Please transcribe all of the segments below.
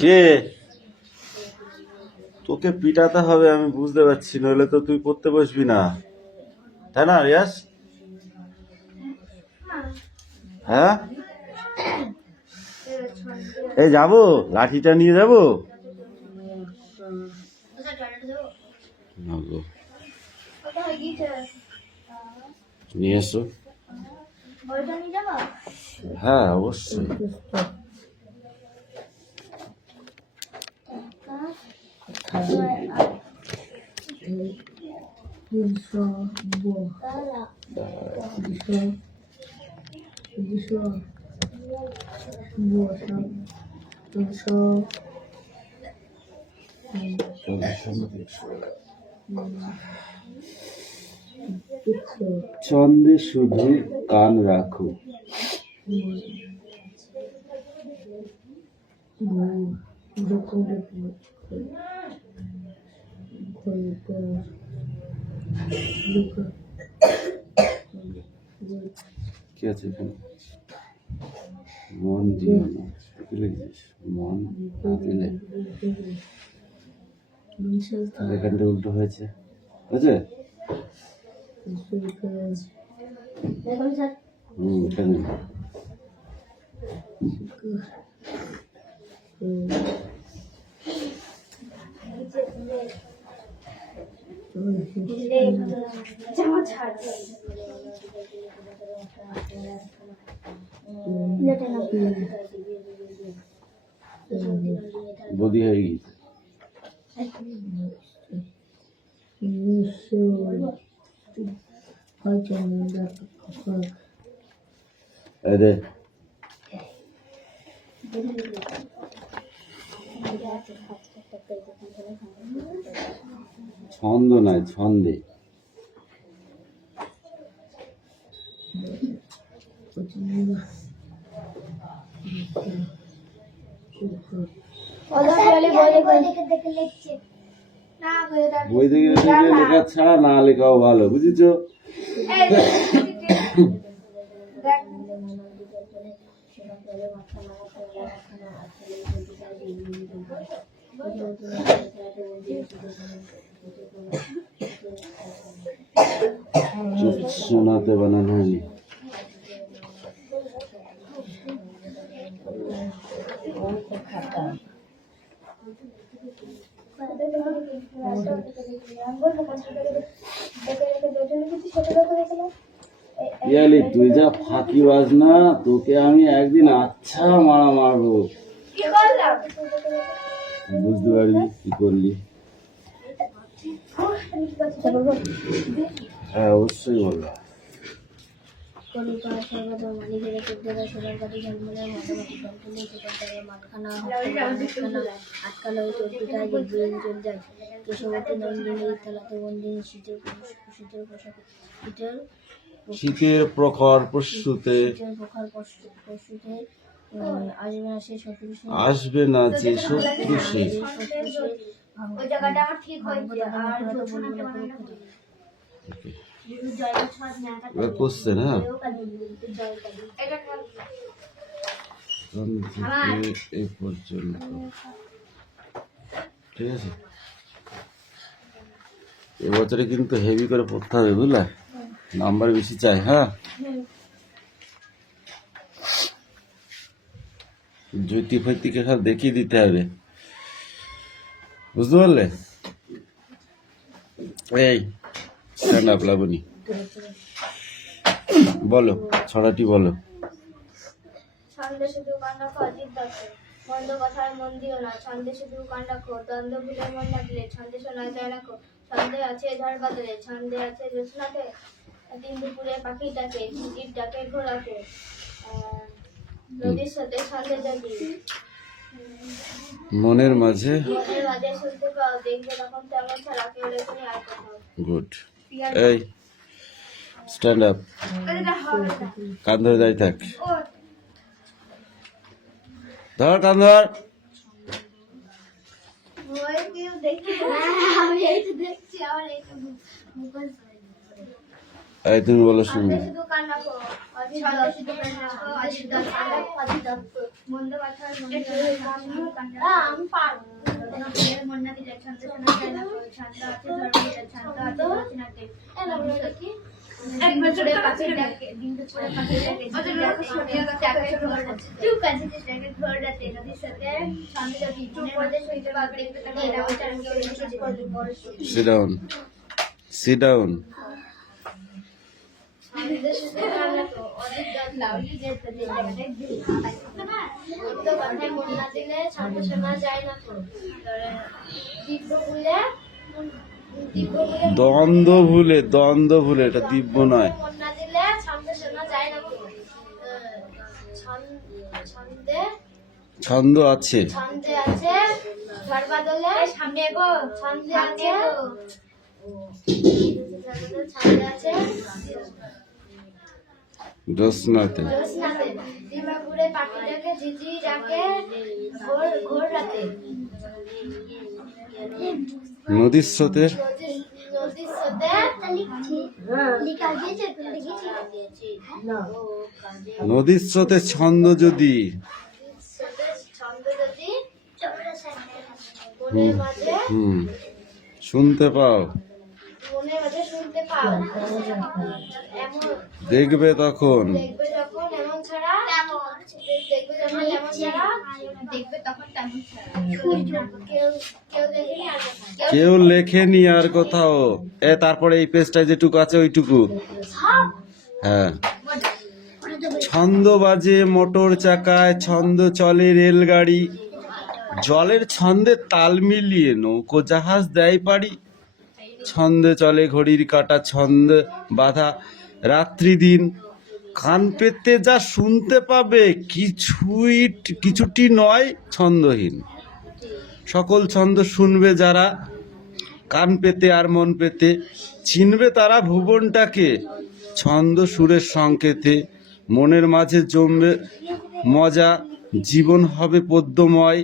কে তোকে পিটাতে হবে আমি বুঝতে পারছি, নইলে তো তুই পড়তে বসবি না, তাই না রিয়াজ? হ্যাঁ, এই যাবো, লাঠিটা নিয়ে যাবো। নিয়ে এসো। হ্যাঁ অবশ্যই। ছন্দে শুধু কান রাখো। কি আছে এখানে? মন দিও না, লিখেছিস মন দিলে এখানটা উল্টো হয়েছে, বুঝলে? এখানে বদি হয়ে গেছে। ছন্দ নয়, ছন্দে। বই থেকে লেখা ছাড়া না লেখাও ভালো, বুঝেছ? শোনাতে বানানো হয়নি। তুই যা ফাঁকিবাজ না, তোকে আমি একদিন আচ্ছা মারা মারবো, বুঝতে পারবি কি করলি। হ্যাঁ অবশ্যই বলবো। শীতের প্রখর পরশুতে আসবে না যে শত্রু সে। কোশ্চেন, হ্যাঁ এই পর্যন্ত, ঠিক আছে? এবছরে কিন্তু হেভি করে পড়তে হবে, বুঝলে? নাম্বার বেশি চাই। হ্যাঁ, জ্যোতি ফৈতিকে সব দেখিয়ে দিতে হবে, বুঝতে পারলে? এই স্ট্যান্ড আপ লাবণী, বলো ছড়াটি বলো। ছন্দে শুধু কান রাখো অজিত দত্ত, মন্দ কথায় মন দিও না, ছন্দে শুধু কান রাখো, দ্বন্দ্ব ভুলে মন ডাকলে, ছন্দে শোনায় যায় রাখো, ছন্দে আছে ঝড় বাদলে, ছন্দে আছে জ্যোৎস্নাতে, দিন দুপুরে পাখি ডাকে, ঝিঁঝির ডাকে ঘোড়াকে, নদীর সাথে ছন্দে জাগি। মনের মাঝে মনের মাঝে শুনতে পাও, দেখবে তখন তেমন ছাড়া কেউ লেখনি আর কোথাও। গুড। এই স্ট্যান্ড আপ, কান ধরে দাঁড়িয়ে থাক, ধর কান ধর। ওই কেউ দেখে আমি এই তো দেখছি আমার এই তো মুখের এই তুমি বলো শুনবি। ছন্দে শুধু কান রাখো, অজিত দত্ত শুধু কান রাখো, অজিত দত্ত মন্দ কথার মন্দ আমি পারবো মন না দিলে ছন্দ শোনা যায় না, ছন্দ আছে ধর্ম দিলে ছন্দ আছে রচনাতে কি এক বছরে পাখির ডাকে দিন দুপুরে পাখির ডাকে চুপ কাছে ডাকে ঘর রাতে নদীর সাথে ছন্দ যদি চুপ করে শুইতে পারবে দেখবে তাহলে এরা উচ্চারণ করে নিচে করবে বড় সিট ডাউন, সিট ডাউন। দ্বন্দ্ব ভুলে, দ্বন্দ্ব ভুলে, এটা দিব্য নয়। ছন্দ আছে, ছন্দে আছে ঝড় বাদলে সামনে গো, ছন্দে আছে ছন্দে আছে জ্যোৎস্নাতে, জ্যোৎস্নাতে দিবাপুরে পাখি ডাকে ঝিঝি ডাকে ঘোর ঘোর রাতে নদীর স্রোতে, নদীর স্রোতে লিখা গিয়েছে নদীর স্রোতে ছন্দ যদি, ছন্দ যদি মনের মাঝে শুনতে পাও, মনের মাঝে শুনতে পাও এমন দেখবে তখন, দেখবে যখন এমন ছাড়া দেখবে যখন এমন ছাড়া দেখবে তখন তেমন ছাড়া কেউ কেউ দেখেনি আর কোথাও। কেউ লেখেনি আর কোথাও। তারপরে এই পেজটায় যেটুকু আছে ওইটুকু। হ্যাঁ, ছন্দ বাজে মোটর চাকায়, ছন্দ চলে রেলগাড়ি, জলের ছন্দে তাল মিলিয়ে নৌকো জাহাজ দেয় পারি, ছন্দে চলে ঘড়ির কাঁটা, ছন্দ বাধা রাত্রি দিন, কান পেতে যা শুনতে পাবে কিছুটি নয় ছন্দহীন, সকল ছন্দ শুনবে যারা, কান পেতে আর মন পেতে, চিনবে তারা ভুবনটাকে ছন্দ সুরের সংকেতে, মনের মাঝে জমবে মজা, জীবন হবে পদ্যময়,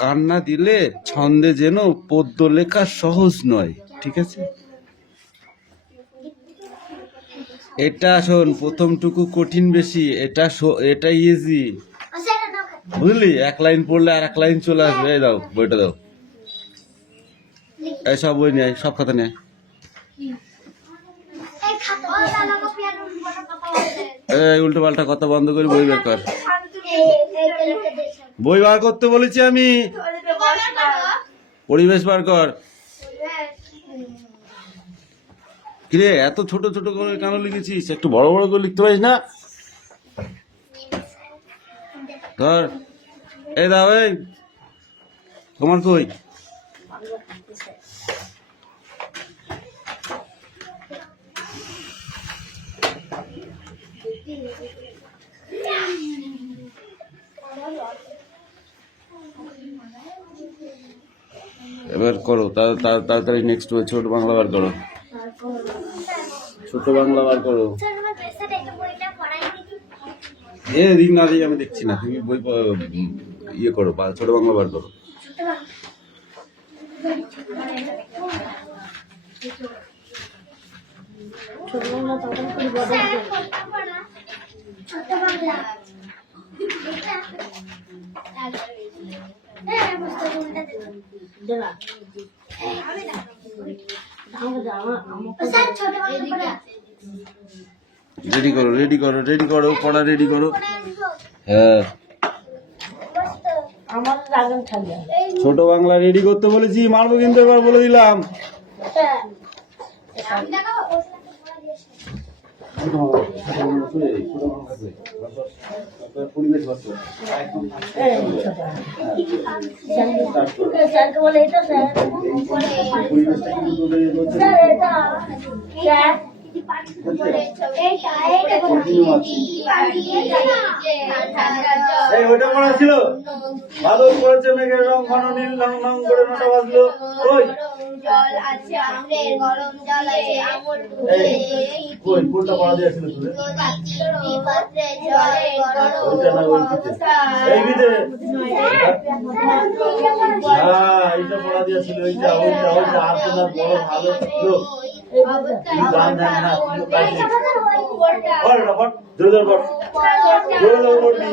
কান্না দিলে ছন্দে যেন পদ্য লেখা সহজ নয়। ঠিক আছে, এটা শোন, প্রথমটুকু কঠিন বেশি, এটা ইজি, বুঝলি? এক লাইন পড়লে আর এক লাইন চলে আসবে। এই দাও বইটা দাও, এই সব বই নেয়, সব খাতা নেয়। এই উল্টো পাল্টা কথা বন্ধ করে বই বের কর, বই বার করতে বলেছি আমি, পরিবেশ বার কর। কিরে এত ছোট ছোট করে কেন লিখেছিস? একটু বড় বড় করে লিখতে পারিস না? ধর, এই দাও, এই তোমার কই? এবার করো তাড়াতাড়ি, নেক্সট ছোট বাংলা বার করো, ছোট বাংলা বার করো। দিক না দিক আমি দেখছি না, তুমি বই ইয়ে করো, ছোট বাংলা বার করো। রেডি করো, রেডি করো, রেডি করো, পড়া রেডি করো। হ্যাঁ, ছোট বাংলা রেডি করতে বলেছি, মারবো কিন্তু এবার বলে দিলাম। পরিবেশ এই ওইটা পড়া ছিল বাদল পড়েছে মেঘের রং ঘন নীল রং রং করে নটা বাজলো কই জল আছে আমরের গরম জল আছে আমর কই কোনটা পড়া দিয়েছিল তোরে পাত্রে জলে গরম ওইটা না ওইটা এই বিদে এইটা পড়া দিয়েছিল ওইটা ওইটা ওইটা আর তো না বড় ভালো ছিল তুই গান জান না তুই তো কাজ বল না বল জোরে বল জোরে বলবি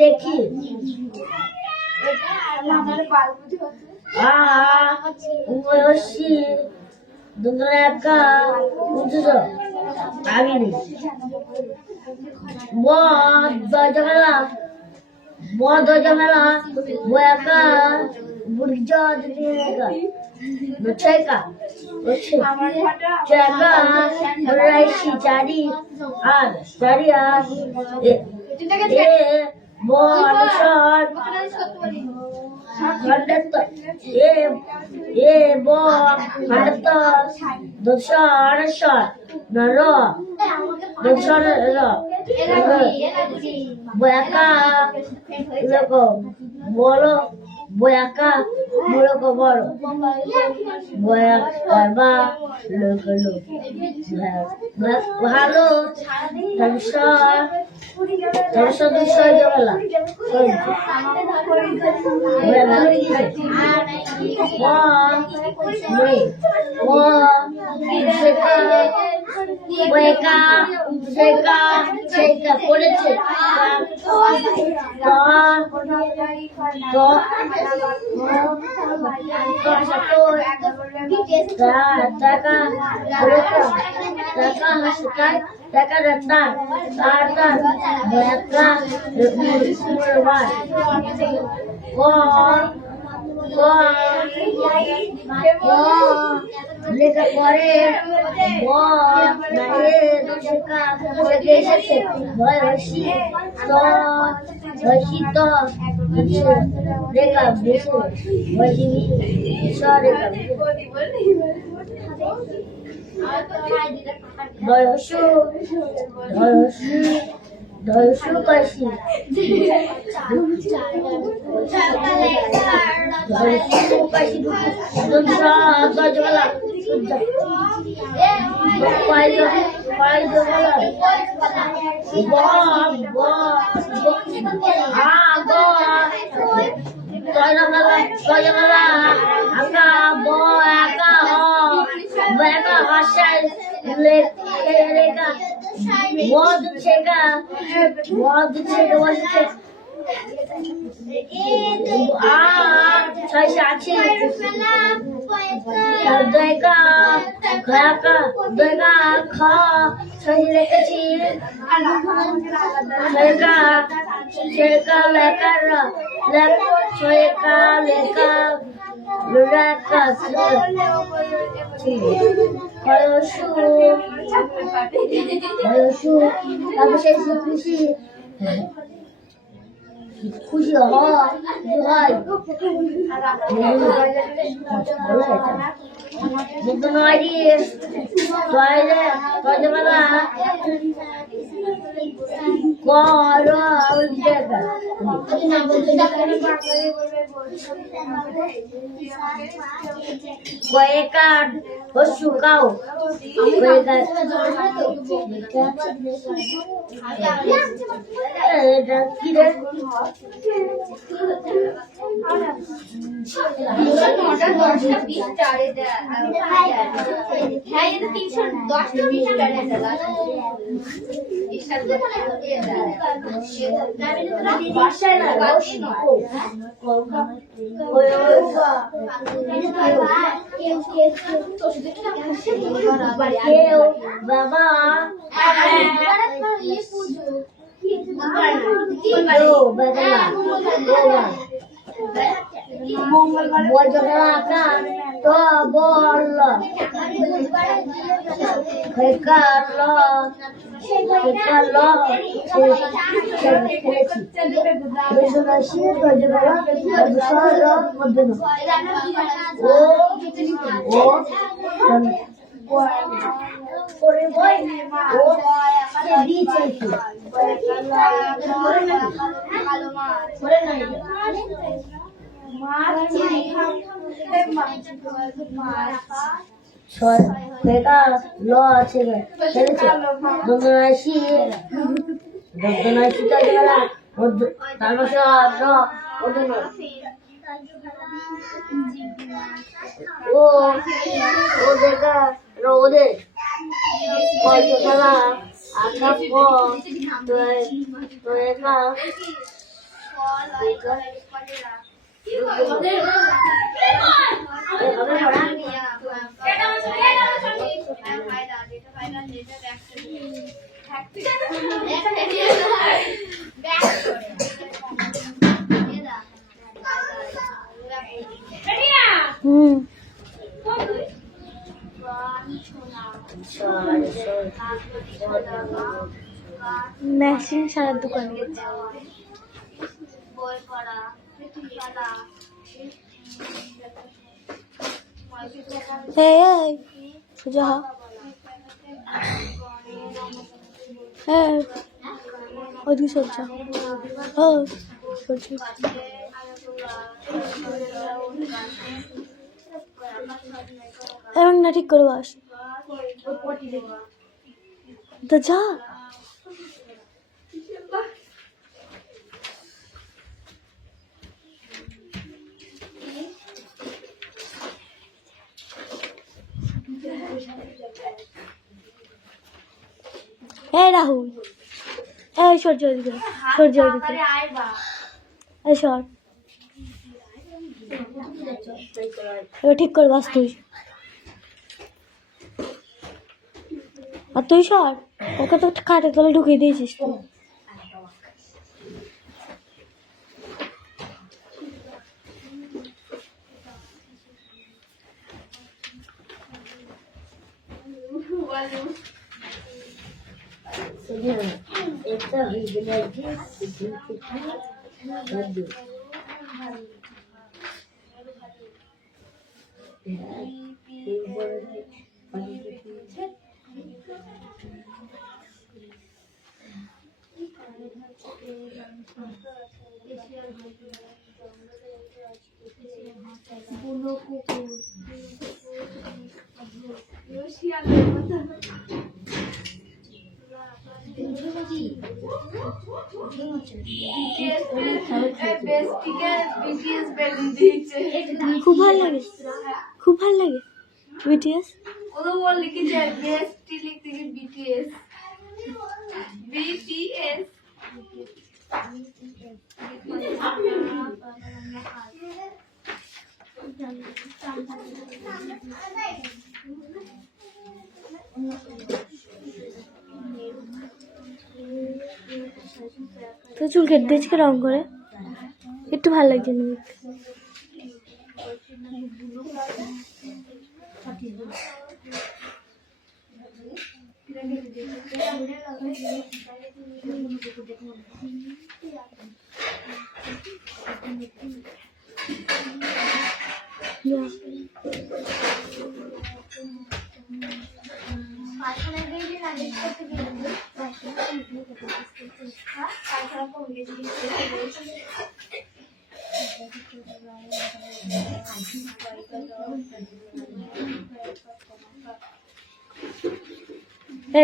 দেখি বনসর খণ্ডত্ব এ ব খণ্ডত্ব দশর সর নর দশর র বয়াকা লোক বড় বয়াকা মূলক বড় বয়া করবা লোক লোক ভালো দশ দুশয় জগলা পড়েছে টাকা রত্নার তার তার একটা লেখা পরে এসেছে রেখা দয়সু কাশি খুশি খুশি হয় কয়েকার শুকাও বাবা তো বল ল আছে দন্দনাশি ও দেখা ওদের খেলা আঁকা মেশিন সারার দোকানে গেছে। বই পড়া খেলা এই সোজা হ। ওদিকে সরছা ও সরছি এবং না ঠিক করে বাস তো যা এই রাহুল এই সরছে ওদিকে সরছে ওদিকে এই সর এবার ঠিক করে বাস তুই আর তুই সর ওকে তো খাটের তলে ঢুকিয়ে দিয়েছিস তুই খুব ভালো লাগে খুব ভালো লাগে বিটিএস ওরা বল লিখেছে বেস্টি লিখতে কি বিটিএস বিটিএস তো চুল কেটে দিয়েছি রং করে একটু ভালো লাগছে না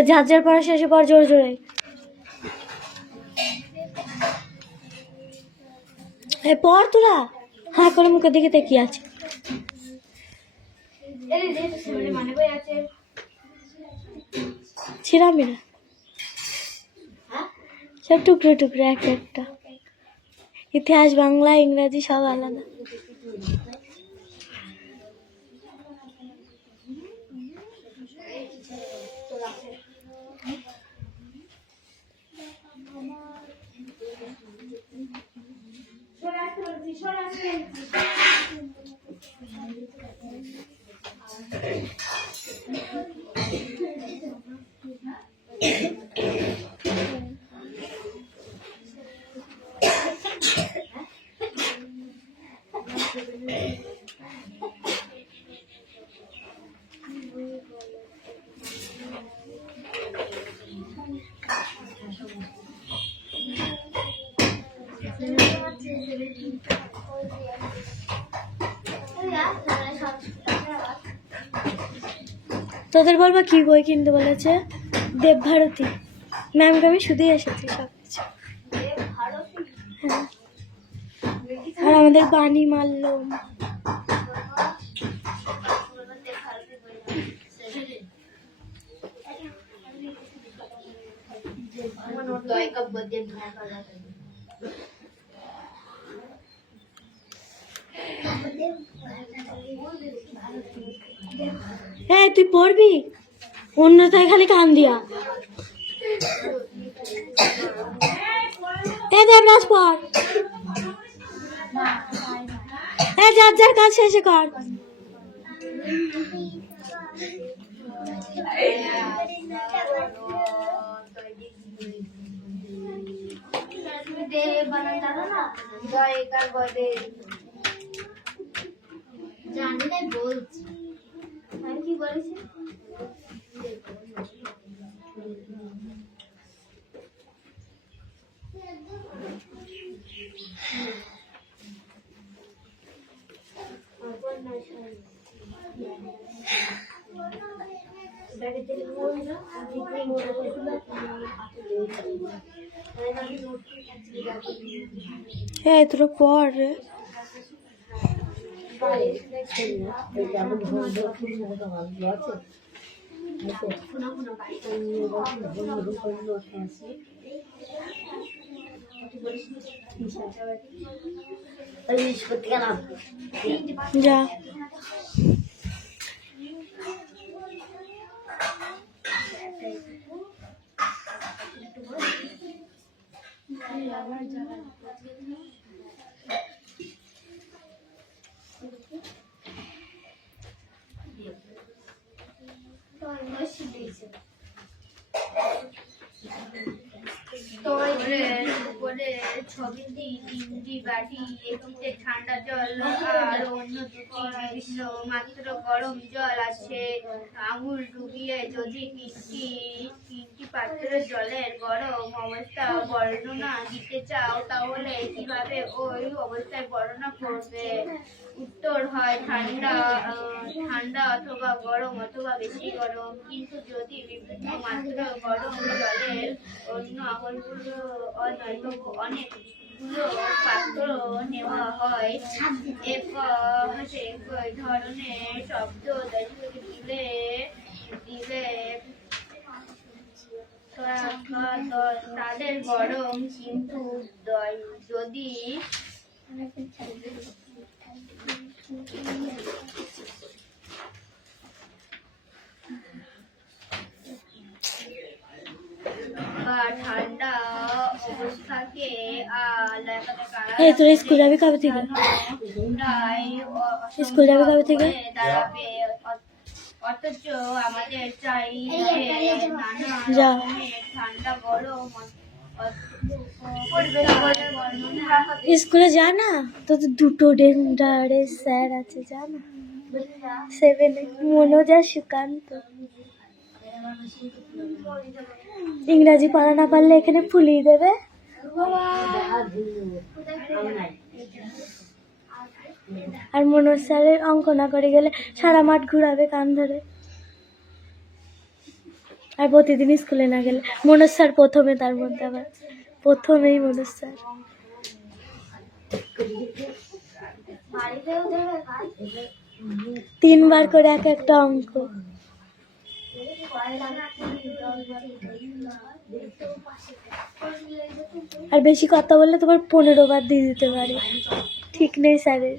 ঝাঁঝার পড়া শেষে পর জোরে জোরে পর তোরা হ্যাঁ করে মুখে দিকে তাকিয়ে আছে ছিড়ামিরা সব টুকরো টুকরো একটা একটা ইতিহাস বাংলা ইংরাজি সব আলাদা তোদের বলবো কি বই কিনতে বলেছে দেবভারতী ম্যামকে আমি শুধুই এসেছি সব কিছু হ্যাঁ আর আমাদের বাণী মাল্যম হ্যাঁ তুই পড়বি অন্যথায় খালি কান দিয়া দেবরাজ পড় যার যার কাজ শেষে কর বানান জানো না জয়কার বদে জানি না বলছি আমি কি বলেছি হ্যাঁ তোরা পড় রে। যা উপরে ছবি তিনটি বাটি একটিতে ঠান্ডা জল আর অন্য দুটি বিভিন্ন মাত্র গরম জল আছে আঙুল ডুবিয়ে যদি তিনটি পাত্রের জলের গরম অবস্থা বর্ণনা দিতে চাও তাহলে কিভাবে ওই অবস্থায় বর্ণনা করবে উত্তর হয় ঠান্ডা অথবা গরম অথবা বেশি গরম কিন্তু যদি বিভিন্ন মাত্রা গরম জলের অন্য আঙুলগুলো অনেকগুলো পাত্র নেওয়া হয় একই ধরনের শব্দ দিলে তাদের গরম কিন্তু যদি বা ঠান্ডা অবস্থাকে এই তোরা স্কুল যাবি কবে থেকে? স্কুল যাবি কবে থেকে? দাঁড়াবে অথচ আমাদের চাইলে নানা যা রকমের ঠান্ডা গরম স্কুলে যা না, তো দুটো ডেন্ডারের স্যার আছে যা না, 7 মনোজ আর সুকান্ত। ইংরাজি পড়া না পারলে এখানে ফুলিয়ে দেবে। আর মনোজ স্যারের অঙ্ক না করে গেলে সারা মাঠ ঘুরাবে কান ধরে। আর প্রতিদিন স্কুলে না গেলে মনোজ স্যার প্রথমে, তার মধ্যে আবার প্রথমেই মনোজ স্যার। তিনবার করে এক একটা অঙ্ক। আর বেশি কথা বললে তোমার 15 বার দিয়ে দিতে পারে, ঠিক নেই স্যারের।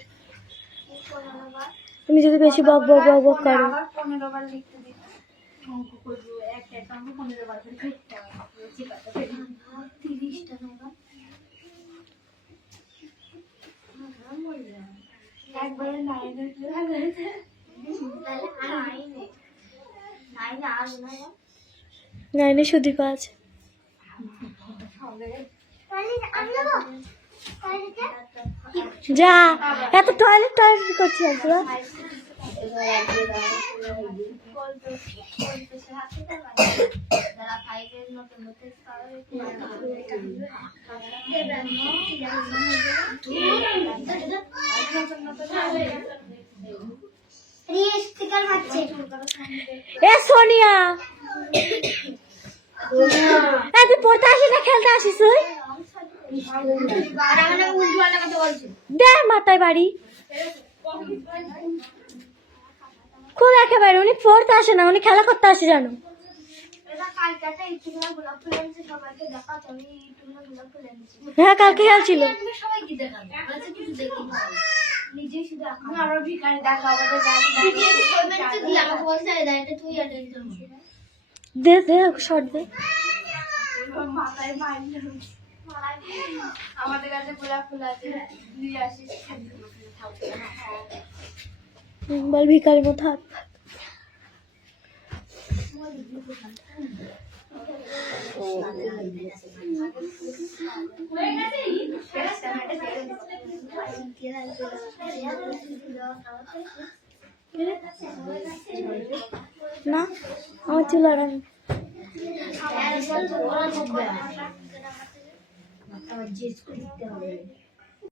তুমি যদি বেশি বক বক বক বক করো। 15 বার লিখতে দিই অঙ্ক করবো একটা অঙ্ক 15 বার করে লিখতে হবে 30টা না একবারে 9 সুদীপা আছে। যা এত টয়লেট টয়লেট করছি তোরা। এ সোনিয়া, তুই পড়তে আসিস না খেলতে আসিস? তুই দে মাথায় বাড়ি। খুব একেবারে উনি পড়তে আসে না, উনি খেলা করতে আসে জানো। হ্যাঁ কালকে খেলছিল। দে দে শর্ট দে। আমাদের কাছে গোলাপ ফুল আছে, নিয়ে আসিস। বল ভিখারির মতো হাত। না আমার চুল আরাম আমার জিজ্ঞেস করতে হবে